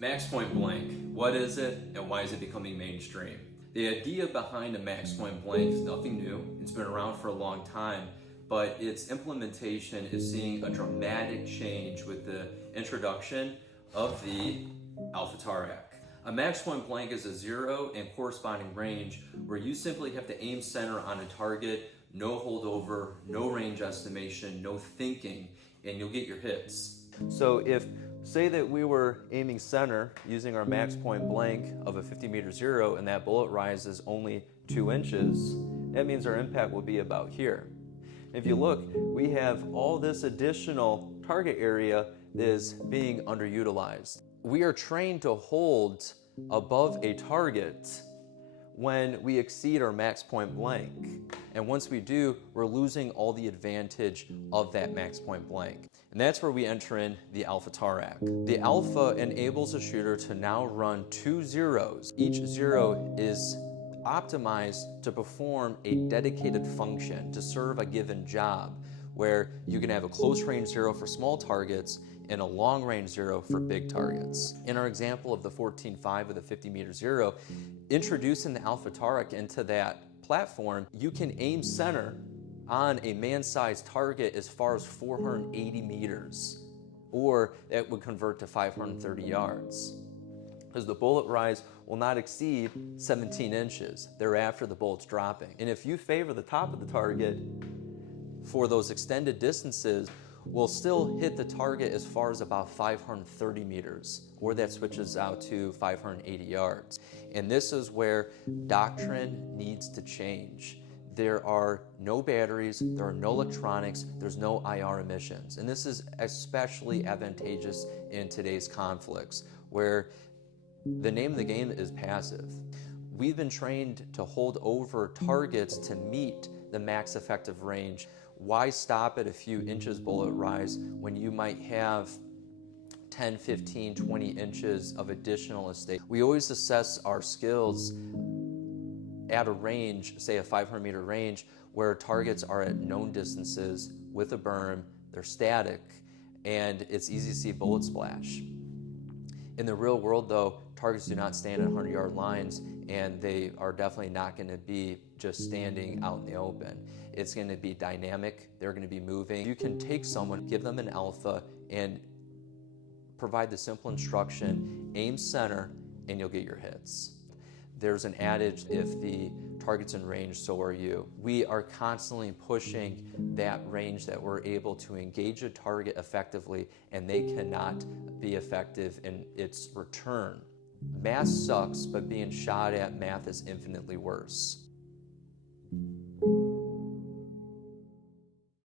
Max point blank, what is it and why is it becoming mainstream? The idea behind a max point blank is nothing new. It's been around for a long time, but its implementation is seeing a dramatic change with the introduction of the Alpha Taurac. A max point blank is a zero and corresponding range where you simply have to aim center on a target, no holdover, no range estimation, no thinking, and you'll get your hits. So if, say that we were aiming center using our max point blank of a 50-meter zero and that bullet rise is only 2 inches, that means our impact will be about here. If you look, we have all this additional target area that is being underutilized. We are trained to hold above a target when we exceed our max point blank. And once we do, we're losing all the advantage of that max point blank. And that's where we enter in the Alpha Taurac. The Alpha enables a shooter to now run 2 zeros. Each zero is optimized to perform a dedicated function, to serve a given job, where you can have a close range zero for small targets and a long range zero for big targets. In our example of the 14.5 with a 50-meter zero, introducing the Alpha Taurac into that platform, you can aim center on a man-sized target as far as 480 meters, or that would convert to 530 yards. Because the bullet rise will not exceed 17 inches. Thereafter, the bullet's dropping. And if you favor the top of the target for those extended distances, we'll still hit the target as far as about 530 meters, or that switches out to 580 yards. And this is where doctrine needs to change. There are no batteries, there are no electronics, there's no IR emissions. And this is especially advantageous in today's conflicts, where the name of the game is passive. We've been trained to hold over targets to meet the max effective range. Why stop at a few inches bullet rise when you might have 10, 15, 20 inches of additional estate? We always assess our skills at a range, say a 500-meter range, where targets are at known distances with a berm, they're static, and it's easy to see bullet splash. In the real world, though, targets do not stand at 100-yard lines, and they are definitely not going to be just standing out in the open. It's going to be dynamic, they're going to be moving. You can take someone, give them an alpha, and provide the simple instruction, aim center, and you'll get your hits. There's an adage, if the target's in range, so are you. We are constantly pushing that range that we're able to engage a target effectively, and they cannot be effective in its return. Math sucks, but being shot at, math is infinitely worse.